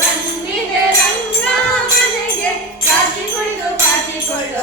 ಬಂದಿದೆ ರಂಗ ಮನೆಗೆ. ಕಾಚಿಕೊಳ್ಳು ಕಾಚಿಕೊಳ್ಳು